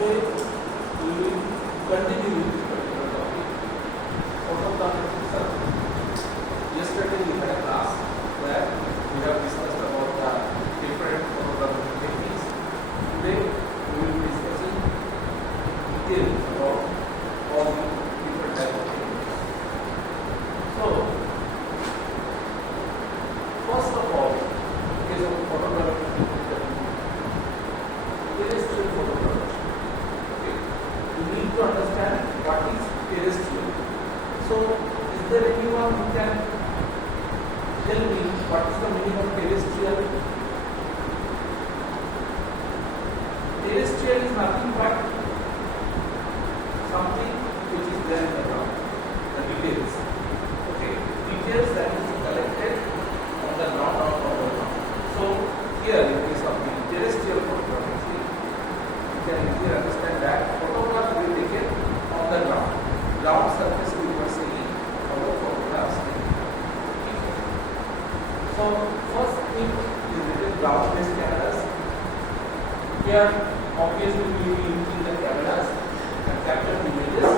Today we will continue with this particular topic, photogrammetry surveying. Yesterday we had a class where we have discussed about the different photogrammetry techniques. Today we will be discussing details about all the different types of techniques. So, first of all, is of photogrammetry terrestrial photogrammetry. Okay, you need to understand what is terrestrial. So, is there anyone who can tell me what is the meaning of terrestrial? Terrestrial is nothing but something which is there in the ground, the details. Okay, details that is collected on the ground or on the ground. So, here in case of the terrestrial photogrammetry, you can easily understand that photographs will be taken on the ground. Ground surface we were seeing our photographs. So, first thing is written ground based cameras. Here, obviously, we will be using the cameras and capture images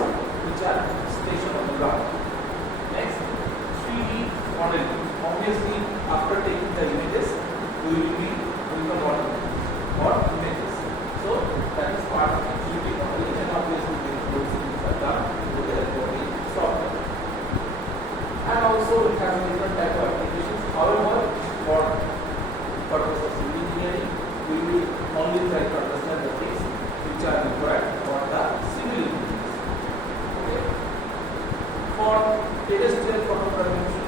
which are stationed on the ground. Next, 3D modeling. Obviously, after taking the images, we will be doing the modeling for images. So, that is part of the 3D modeling, and obviously, those things are done with the recording software. And also, it has different type of applications. However, for purpose of civil engineering, we will only try to understand the things which are required for the civil engineers. Okay. For terrestrial photogrammetry,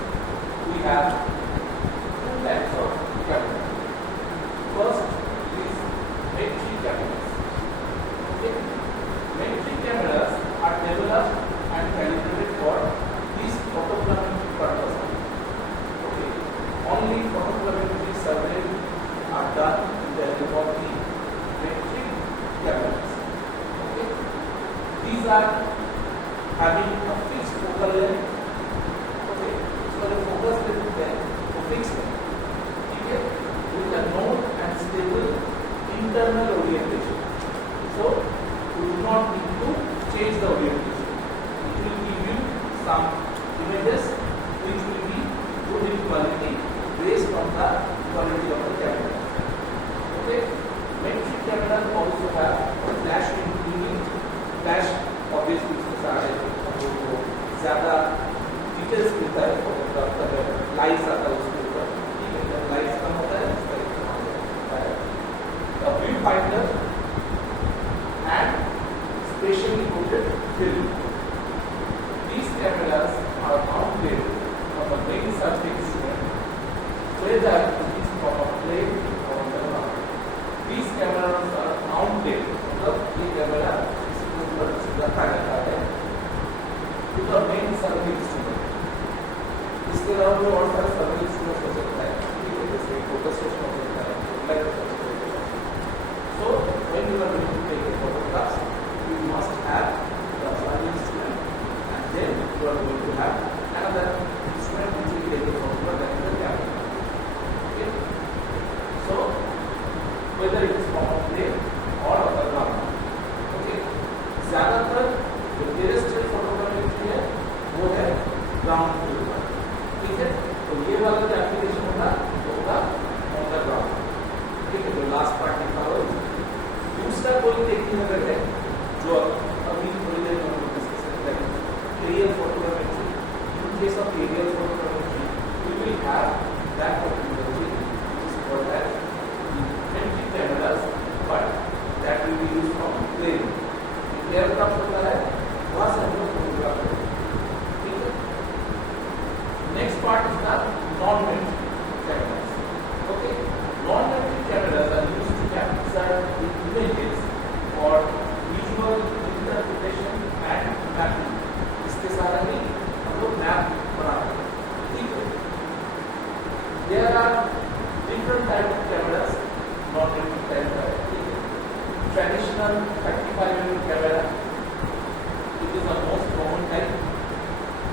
we have two types of cameras. First is metric cameras. Okay. Metric cameras are developed and calibrated for this photogrammetry purpose. Okay. Only photogrammetry surveying are done in the help of the metric cameras. Okay. These are having a fixed focal length. Okay. So the focus length is there, a fixed length. Okay. With a known and stable internal orientation. So you do not need to change the orientation. It will give you some images which will be good in quality based on the quality of the camera. Okay. Metric cameras also have flash meaning. Flash obviously इसके सारे वो ज़्यादा details मिलता है photograph का जब lights आता है उसके ऊपर, ठीक है, जब लाइट्स कम होता है इस तरह का है. The viewfinder and specially coated film. These cameras are mounted on the main surface whether it is from a plane or on the ground. These cameras are mounted, मतलब ये कैमरा इसके ऊपर रखा जाता है to the main survey instrument. इसके अलावा भी और सारे survey instruments हो सकता है, ठीक है, जैसे focus station हो सकता है, light हो सकता है. So when you are going to take a photographs, you must have the survey instrument, and then you are going to have another instrument which will take the photograph, that is the camera. Okay. So whether it is from a plane or on the ground. Okay. ज़्यादातर जो terrestrial photogrammetry है वो है ground के ऊपर, ठीक है. तो ये वाला जो एप्लीकेशन होगा वो होगा on the ground, ठीक है, जो लास्ट पार्ट लिखा हो. दूसरा कोई टेक्निक अगर है जो अभी थोड़ी देर में हम डिस्कस करेंगे, aerial photogrammetry. In case of aerial photogrammetry, we will have that technology which is called as metric cameras, but that will be used from plane. Aircraft होता है वहाँ से हम लोग फोटोग्राफ करते हैं, ठीक है. Next part is the non metric cameras. Okay. Non metric cameras are used to capture the images for visual interpretation and mapping. इसके साथ ही हम लोग मैप बनाते हैं, ठीक है. There are different type of cameras, not metric type है, ठीक है. Traditional 35mm camera, it is the most common type.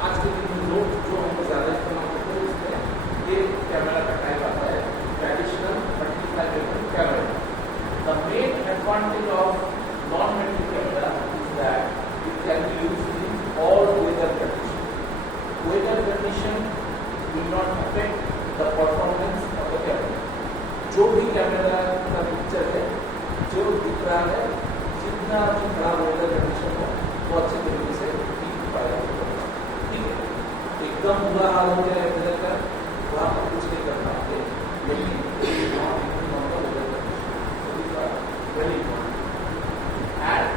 आज के दिन में लोग जो हमको ज़्यादा इस्तेमाल करते हैं उसमें ये कैमरा का टाइप आता है traditional 35mm camera. The main advantage of non-metric camera is that it can be used in all weather conditions. Weather condition will not affect the performance of the camera. जो भी camera का picture है, जो दिख रहा है, जितना भी खराब वेदर कंडीशन हो, वो अच्छे तरीके से दिख पाएगा। ठीक है, एकदम बुरा हाल हो जाए वेदर का, वहाँ पर कुछ नहीं कर पाते, लेकिन वहाँ पर normal weather condition very important. And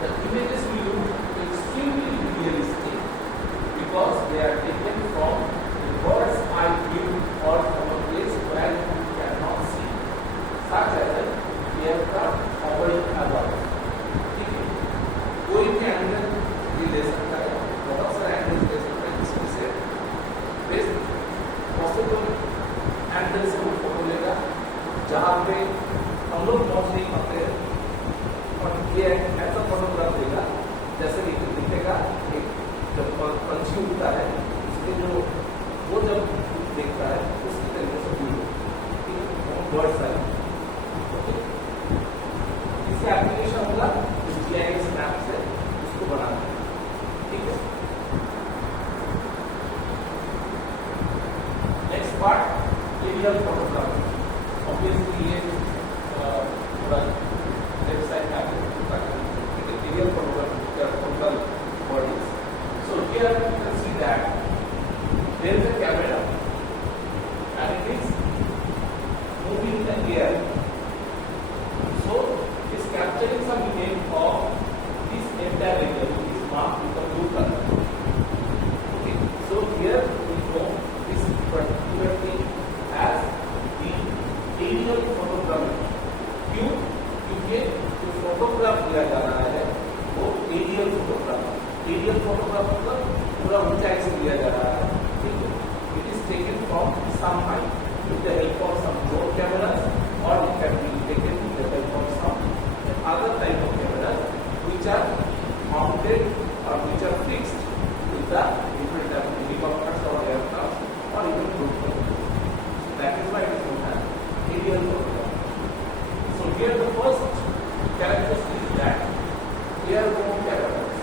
the images we use extremely realistic because they are taken from the bird's eye view or from a place where you cannot see, such as an aircraft hovering above. ठीक है, कोई भी angle भी ले सकता है, बहुत सारे एंगल ले सकता है, जिसमें से बेस्ट पॉसिबल एंगल से वो फोटो लेगा, जहाँ पे हम लोग पहुँच नहीं पाते हैं, और ये ऐसा फोटोग्राफ देगा जैसे कि दिखेगा एक जब पंछी उड़ता है, उसके जो वो जब देखता है उसकी तरीके से व्यू बर्ड्स आई। इसका एप्लीकेशन होगा GIS मैप से उसको बनाना। ठीक है, next part aerial photography. Obviously ये थोड़ा वेबसाइट का aerial photography bodies. So here you can see that there is a camera and it is moving in the air. So it is capturing some image of this entire region which is marked with the blue color. Okay. So here we know this particular thing as the aerial photogrammetry. क्यों? क्योंकि जो photograph लिया जा रहा है वो aerial photograph. Aerial photograph मतलब पूरा ऊंचाई से लिया जा रहा है। ठीक है, it is taken from some height with the help of some drone cameras और it can be taken with the help of some other type of cameras which are mounted और which are fixed with the different type of helicopters और aircraft और even drone. That is why it is known as aerial photograph. So here the first characteristic is that airborne cameras.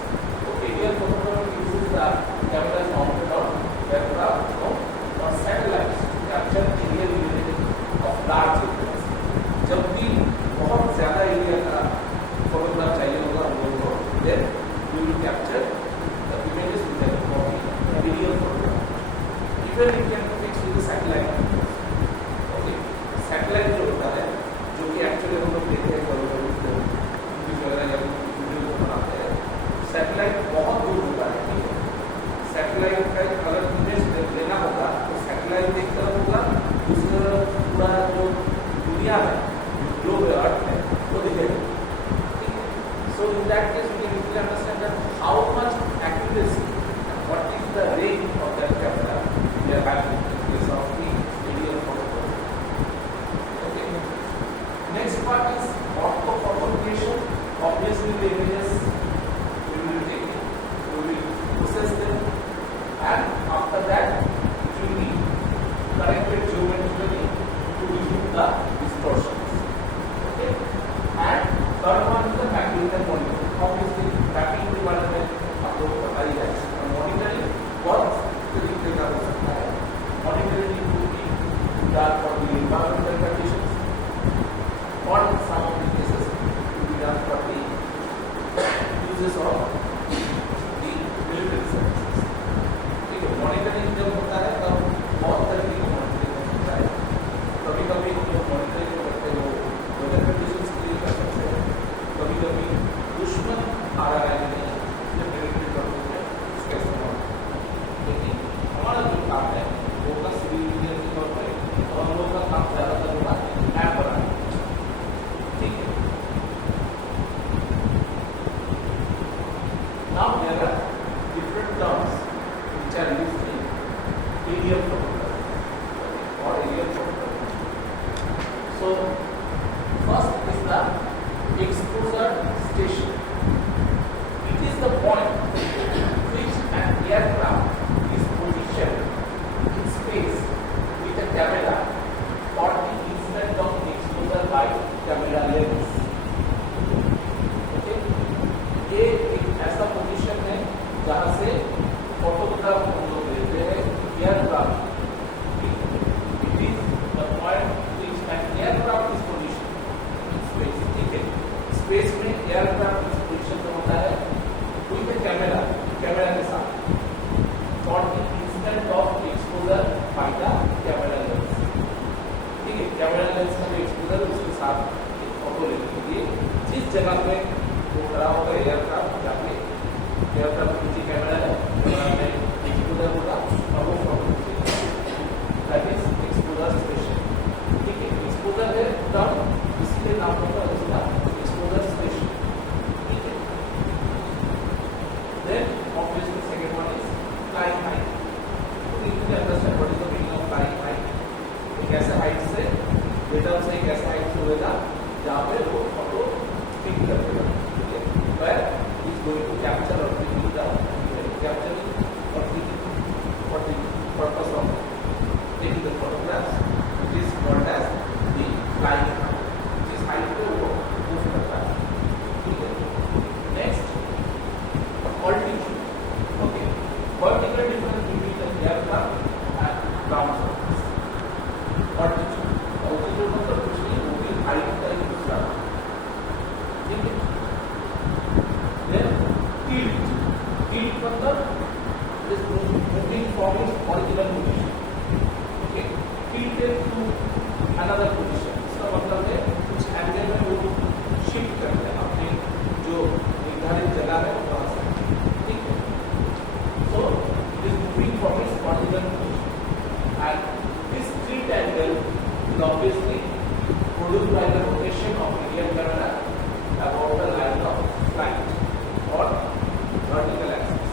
Aerial photography uses the cameras mounted on aircraft or satellites to capture aerial images of large areas. जब भी बहुत ज़्यादा area का photograph चाहिए होगा हम लोगों को, then we will capture the images with the help of aerial photograph. Even it can be fixed with the satellite. Okay, satellite जो होता है, जो कि एक्चुअली हम लोग देखते हैं कभी-कभी वगैरह जब वीडियो को बनाते हैं, सैटेलाइट बहुत दूर होता है। ठीक है, सैटेलाइट का अगर इमेज लेना होगा तो सैटेलाइट एक तरफ होगा, उसका पूरा जो दुनिया है, ग्लोब है, अर्थ है, वो दिखेगा। ठीक है, so in that case we can easily understand that how much accuracy and what is the range of that camera we are having in case of the aerial photography. Okay, next part is orthofocal creation. Obviously the images we will take it, we will process them, and after that it will be corrected geometrically to remove the distortions. Okay, and third one is the mapping and monitoring. Obviously mapping के बारे में आप लोगों को पता ही है, और monitoring बहुत तरीके का हो सकता है। Monitoring will be done for the environmental conditions or in some of the cases to be done for the uses of the military service. Photo लेने के लिए जिस जगह पे वो खड़ा होगा एयरक्राफ्ट जाके एयरक्राफ्ट नीचे कैमरा है कैमरा में एक्सपोजर होगा और वो फोटो खींचेगा। That is exposure special. ठीक है, एक्सपोजर है टर्म इसलिए नाम होगा इसका एक्सपोजर स्पेशल। ठीक है, then obviously second one is flying height. तो you can understand what is the meaning of flying height. एक ऐसा हाइट से डेटा से एक ऐसा हाइट से होगा जहाँ पे वो फोटो क्लिक करेगा। ठीक है, where is going to capture or click the capturing or clicking for the purpose of taking the photographs. It is called as the flying height. जिस height पे वो move करता है। ठीक है, next altitude. Okay, vertical difference between the aircraft and ground surface. Altitude मतलब कुछ नहीं, वो भी हाइट का एक दूसरा। ठीक है, then tilt मतलब is moving from its original position. Okay, tilted to another position. इसका मतलब है कुछ एंगल में वो शिफ्ट करते हैं अपने जो निर्धारित जगह है वहाँ से। ठीक है, so it is moving from its original position and this tilt angle is obviously produced by the rotation of the rear camera about the line of flight or vertical axis.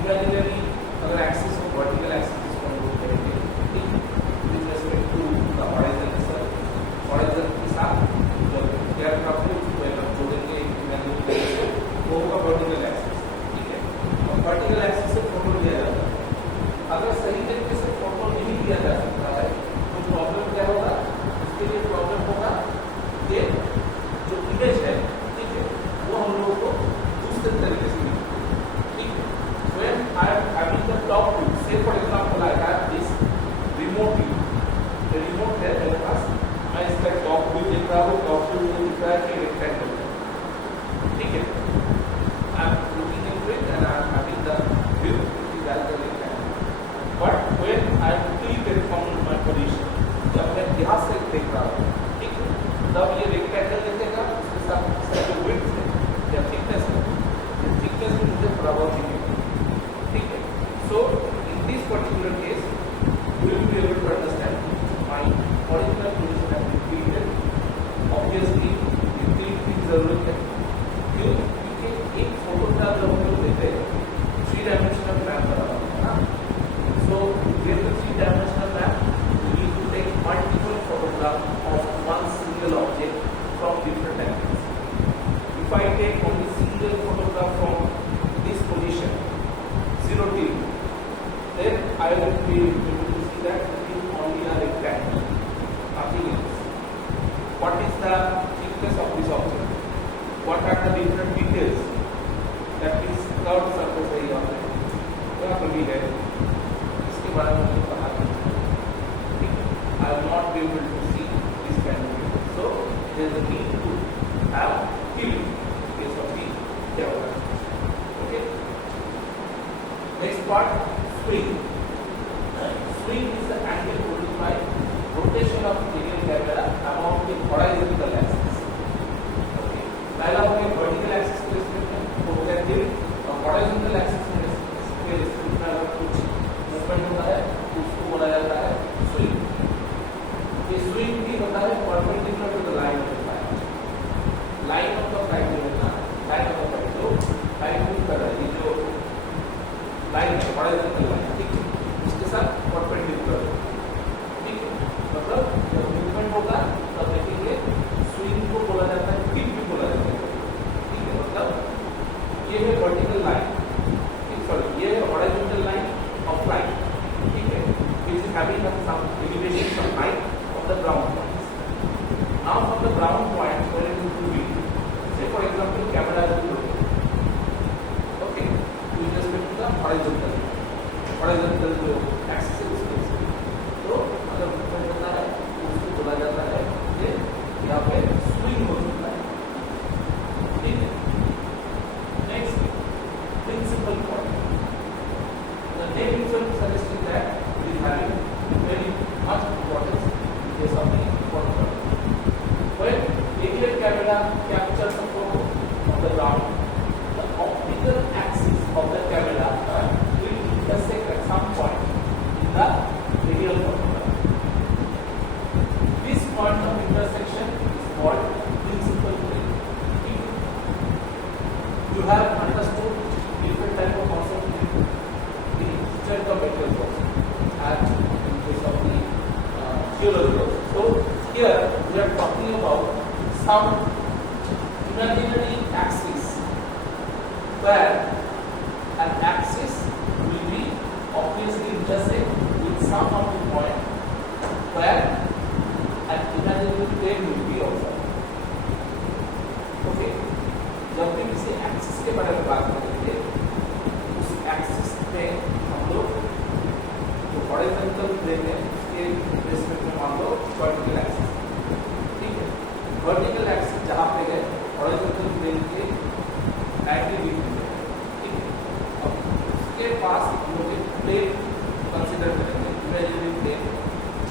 Imaginary अगर axis को vertical axis को हम लोग करेंगे with respect to the horizon itself, horizon के साथ जब aircraft को जोड़ेंगे imaginary से वो होगा vertical axis। ठीक है, और vertical axis से फोटो लिया जाता है। अगर सही तरीके से फोटो नहीं लिया जा सकता है तो प्रॉब्लम क्या होगा? इसके लिए प्रॉब्लम होगा कि जो इमेज है, ठीक है, वो हम लोगों को दूसरे तरीके से मिलेगी। ठीक है, when I am having the top view, say for example I have this remote view, the remote है मेरे पास, मैं इसका टॉप व्यू देख रहा हूँ, टॉप व्यू में दिख रहा है कि रेक्टेंगल है। ठीक है, I am looking into it and I am having the view which is as the rectangle. But when I am tilted from my position, जब मैं यहाँ से देख रहा हूँ, ठीक है, तब ये रेक्टेंगल दिखेगा, उसके साथ इसका जो विड्थ है या थिकनेस है, ये थिकनेस भी मुझे थोड़ा बहुत दिखेगा। ठीक है, so in this particular case you will be able to understand my original position has been tilted। obviously ये tilt की जरूरत है क्यों? क्योंकि एक फोटोग्राफ जब हम लोग लेते हैं 3 डायमेंशनल मैप बना होता है ना। so with the 3 dimensional map you need to take multiple photographs of one single object from different angles. If I take only single photograph from this position, 0 tilt, then I will be able to see that it is only a rectangle, nothing else. What is the thickness of this object? What are the different details? That is curved surface है यहाँ पे, यहाँ पे भी है, इसके बारे में मुझे पता नहीं। I will not be able to see this kind of thing. So there is a need to have tilt in case of the camera. Okay. Next part, swing. Swing is the angle produced by rotation of the rear camera along the horizontal axis. Okay. पहला हो गया vertical axis के respect में, तो हो गया tilt, और horizontal axis के respect में अगर कुछ movement होता है तो उसको बोला जाता है swing। ये swing भी होता है perpendicular to the line of the flight, line of the flight जो है ना, line of the flight जो flight move कर रहा है, ये जो line है horizontal line, ठीक है, उसके साथ perpendicular, ठीक है, मतलब जब movement होगा तब देखेंगे camera captures the photo of the ground, the optical axis of the camera will intersect at some point in the radial photograph. This point of intersection is called principal plane. You have understood different type of concept in strength of material also, as in case of the geology also. So here we are talking about some imaginary axis where an axis will be obviously intersect with some of the point where an imaginary plane will be observed. Okay, जब भी किसी axis के बारे में बात करेंगे उस axis में हम लोग जो हॉरिजॉन्टल प्लेन है उसके रिस्पेक्ट में मान लो वर्टिकल एक्सिस, ठीक है। वर्टिकल एक्सिस जहाँ पे है हॉरिजॉन्टल प्लेन के 90 डिग्री, ठीक है। अब उसके पास हम लोग एक प्लेन कंसीडर करेंगे, इमेजिनरी प्लेन,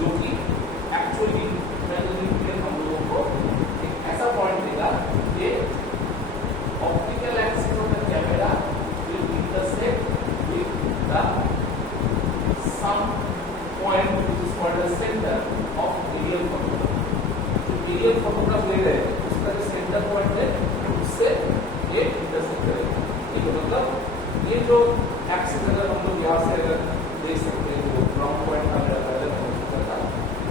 जो कि एक्चुअली इमेजिनरी प्लेन हम लोगों को एक ऐसा पॉइंट देगा कि optical axis of the camera will intersect with the some point which is called the center of aerial photograph. जो aerial photograph ले रहे हैं उसका जो center point है उससे ये intersect करेगा, ठीक है। मतलब ये जो axis अगर हम लोग यहाँ से अगर देख सकते हैं वो ground point का मेरा पहले पहुँचता था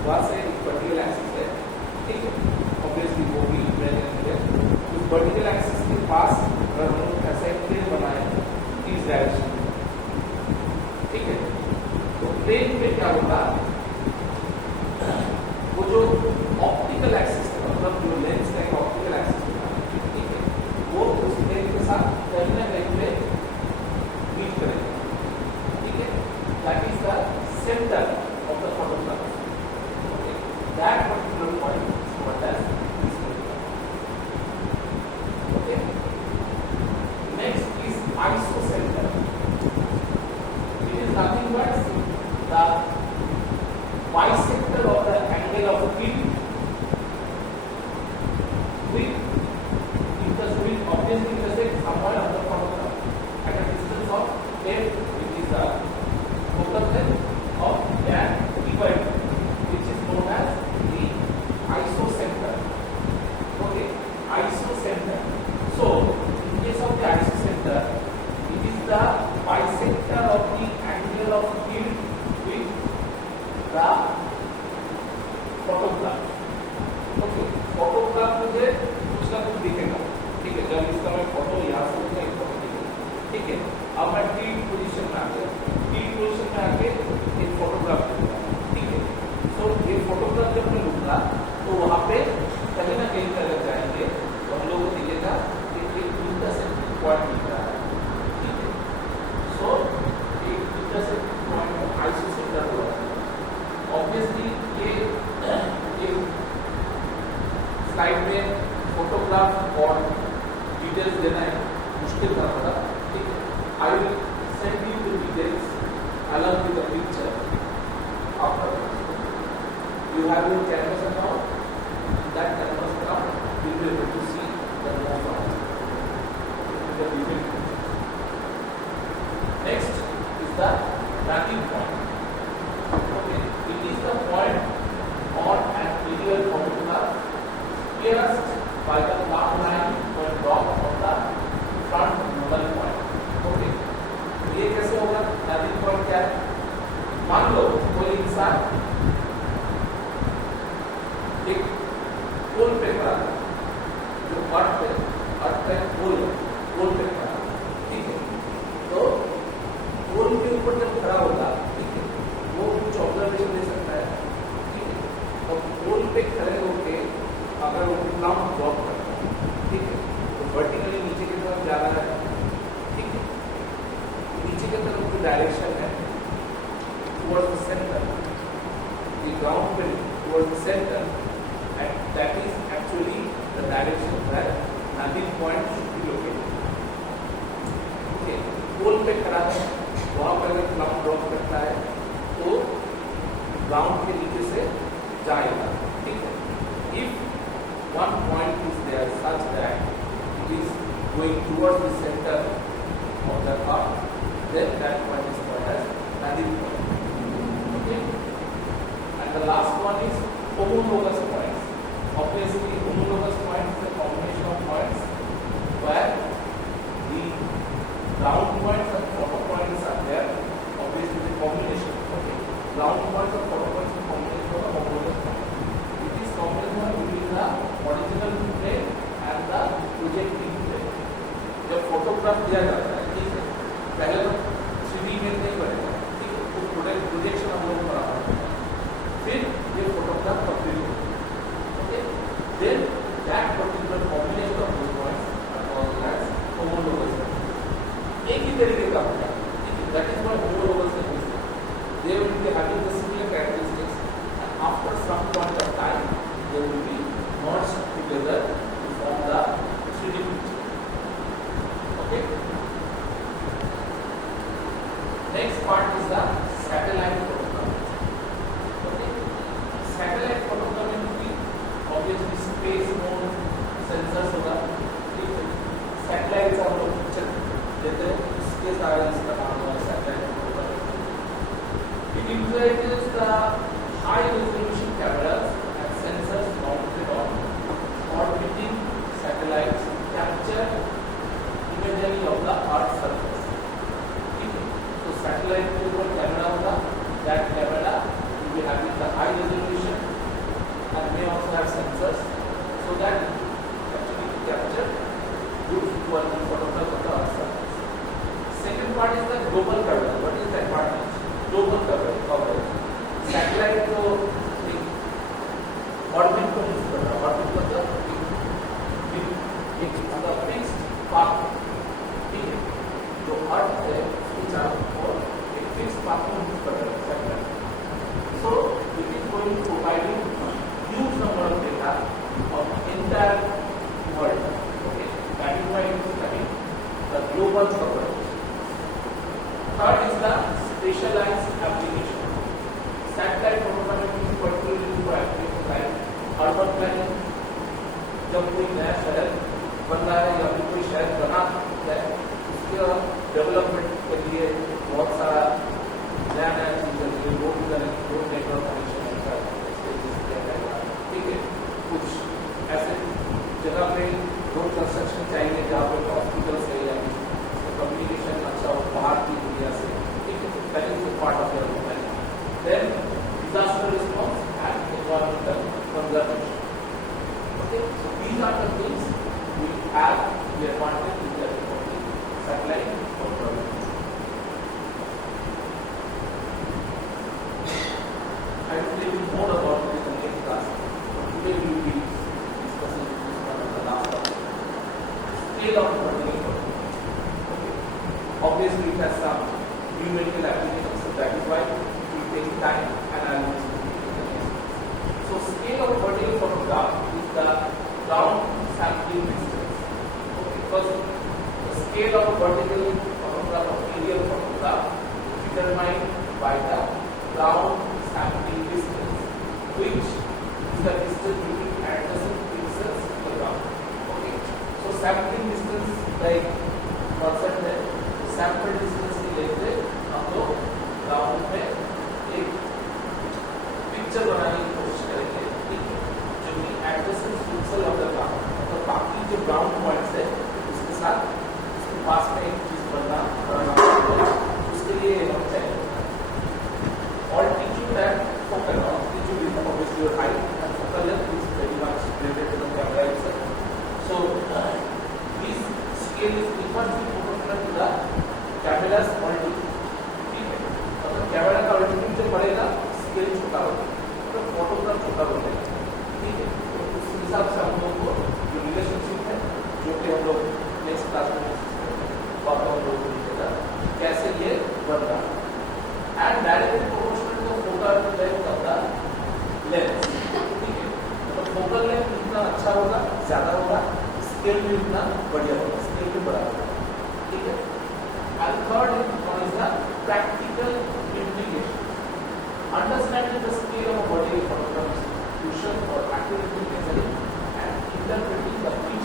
वहाँ से एक vertical axis है, ठीक है। Obviously वो भी imaginary है। उस vertical axis के पास अगर हम लोग ऐसा एक प्लेन बनाए इस डायरेक्शन में, ठीक है, तो प्लेन पे क्या होगा, वो जो ऑप्टिकल एक्सिस है मतलब जो लेंस का एक ऑप्टिकल एक्सिस होगा, ठीक है, वो उस प्लेन के साथ कहीं ना कहीं पे मीट करेगा, ठीक है। That is the centre of the photograph, okay. That particular point is called as isocenter. It is nothing but the bisector of the angle of field with obviously intersect somewhere on the photograph at a distance of f, which is the focal length of an equator, which is known as the isocenter. Okay, isocenter. So in case of the isocenter, the bisector of the angle of field with the photograph. Okay, photograph मुझे कुछ ना कुछ दिखेगा, ठीक है। जब इसका मैं फोटो यहाँ से उठा एक फोटो दिखेगा, ठीक है। अब मैं टी पोजीशन में आ गया, टी पोजीशन में आके एक फोटोग्राफ लूंगा, ठीक है। तो ये फोटोग्राफ जब मैं लूंगा तो वहाँ पे कहीं ना कहीं अगर जाएंगे तो हम लोगों को दिखेगा कि एक इंटरसेक्ट पॉइंट मिल रहा है, आइसोसेंटर हुआ। ऑब्वियसली ये स्लाइड में फोटोग्राफ और डिटेल्स देना है मुश्किल था थोड़ा, ठीक है। I will send you the details along with the picture after you have your canvas now, that canvas now you will be able to see the more the details. Next is the tracking point. Okay, it is the point on an aerial photograph pierced by the plumb line when dropped on the front nodal point. Okay, ये कैसे होगा? tracking point क्या है? मान लो कोई इंसान एक पोल पे खड़ा है, जो अर्थ पे पोल पे खड़ा है, ठीक है। तो पोल के ऊपर जब खड़ा होगा, ठीक है, वो कुछ ऑब्जर्वेशन दे सकता है, ठीक है। और पोल पे खड़े होके अगर वो प्लम ड्रॉप करता है, ठीक है, तो वर्टिकली नीचे की तरफ जा रहा है, ठीक है। नीचे की तरफ जो डायरेक्शन है towards the center, the ground plane towards the center, and that is actually the direction where nothing point should be located. Okay, पोल पे खड़ा है, वहाँ पर अगर प्लम ड्रॉप करता है तो ग्राउंड के नीचे से जाएगा, ठीक है। If one point is there lies such that it is going towards the center of the earth, then that point is called as landing point. Okay. And the last one is homologous points. Obviously, homologous points is a combination of points where the ground points and photo points are there. Obviously, the combination. Okay. Ground points and photo points is combination of a homologous point. It is combination between the original plane and the projecting plane. जब photograph दिया जाता है, ठीक है, पहले तो 3D image नहीं बनेगा, ठीक है, तो प्रोजेक्शन हम लोग करा पाते हैं, फिर ये फोटोग्राफ कंप्लीट होगा, okay, then that particular combination of those points are called as homologous. एक ही तरीके का होगा, ठीक है, that is why homologous is they will be having the similar characteristics, and after some point of time they will be merged together to form the 3D picture. Okay. Next part is the satellite photogrammetry. Okay. Satellite photogrammetry obviously space mode sensors होगा, ठीक है, satellites हम लोग picture देते हैं, इसके सारे इसका नाम है satellite photogrammetry. It utilizes the high resolution cameras and sensors mounted on orbiting satellites to capture imagery of the Earth's surface. So satellite के ऊपर कैमरा होगा, that camera will be having the high resolution and may also have sensors so that actually capture good quality photograph of the Earth's surface. Second part is the global coverage. What is the advantage? Global coverage. Satellite को orbit को use करना, orbit मतलब एक fixed path, ठीक है, जो अर्थ है उसके चारों ओर एक फिक्स्ड पाथ को यूज कर रहा है satellite. So it is going to providing huge number of data of entire world. Okay, that is why it is having the global coverage. Third is the specialized application. Satellite photogrammetry is particularly for applications like urban planning. जब कोई नया शहर बन रहा है या फिर कोई शहर बना है, उसके डेवलपमेंट के लिए बहुत सारा नया चीज चाहिए, रोड नेटवर्क कनेक्शन, ठीक है, कुछ ऐसे जगह पे रोड कंस्ट्रक्शन चाहिए जहाँ पे हॉस्पिटल से या कम्युनिकेशन अच्छा हो बाहर की दुनिया से, that is the part of your planning. Then disaster response and environmental conservation. Okay, so these are the things we have the advantage with the satellite photography. I will tell you more about this in the next class. Today we will be discussing this one of the last topic. Scale of photography. Okay, obviously it has some numerical applications, so that is why it will take time and I will so scale of vertical photograph is the ground sampling distance. Okay, because the scale of vertical photograph or aerial photograph is determined by the ground sampling distance, which is the distance between adjacent pixels to the ground. Okay, so sampling distance like concept है, sample distance की लेते हम लोग ground में एक picture बनाने की कोशिश करेंगे, ठीक है, जो कि adjacent pixel of the ground, मतलब बाकी जो ग्राउंड पॉइंट्स है उसके साथ उसके पास में एक चीज बनना उसके लिए हम चाहिए altitude and focal altitude is obviously your height and focal length is very much related to the camera itself. So this scale is equal to proportional to the cameras altitude, ठीक है, मतलब कैमरा का altitude जो बढ़ेगा scale छोटा होगा तो photograph छोटा बनेगा, ठीक है, तो उस हिसाब से हम लोग को जो रिलेशनशिप है जो कि हम लोग नेक्स्ट क्लास में हम लोग देखेगा कैसे ये बन रहा है and directly proportional to focal length of the lens, ठीक है, तो फोकल लेंथ जितना अच्छा होगा ज्यादा होगा, स्केल भी उतना बढ़िया होगा, स्केल भी बड़ा होगा, ठीक है। And third is the practical implication. Understanding the scale of a vertical photograph is crucial for accurately measuring and interpreting the features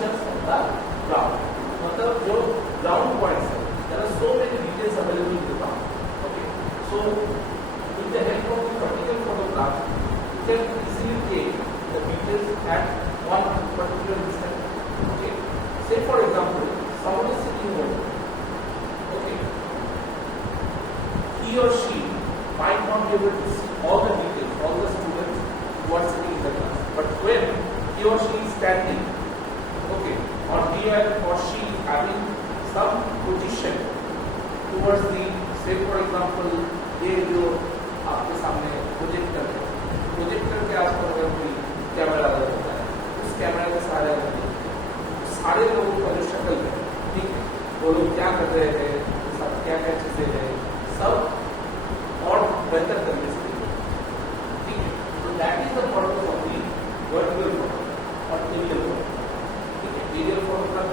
be able to see all the details, all the students who are sitting in the class. But when he or she is standing, okay, or he or she is having some position towards the, say for example, ये जो आपके सामने projector है, projector के आसपास अगर कोई camera लगा होता है, उस कैमरा के सारे लोगों का जो शक्ल है, ठीक है, वो लोग क्या कर रहे हैं, क्या क्या चीजें हैं, सब और बेहतर करने से, ठीक है. तो that is the purpose of the vertical photo और एरियल फोटो. ठीक है, एरियल फोटोग्राफ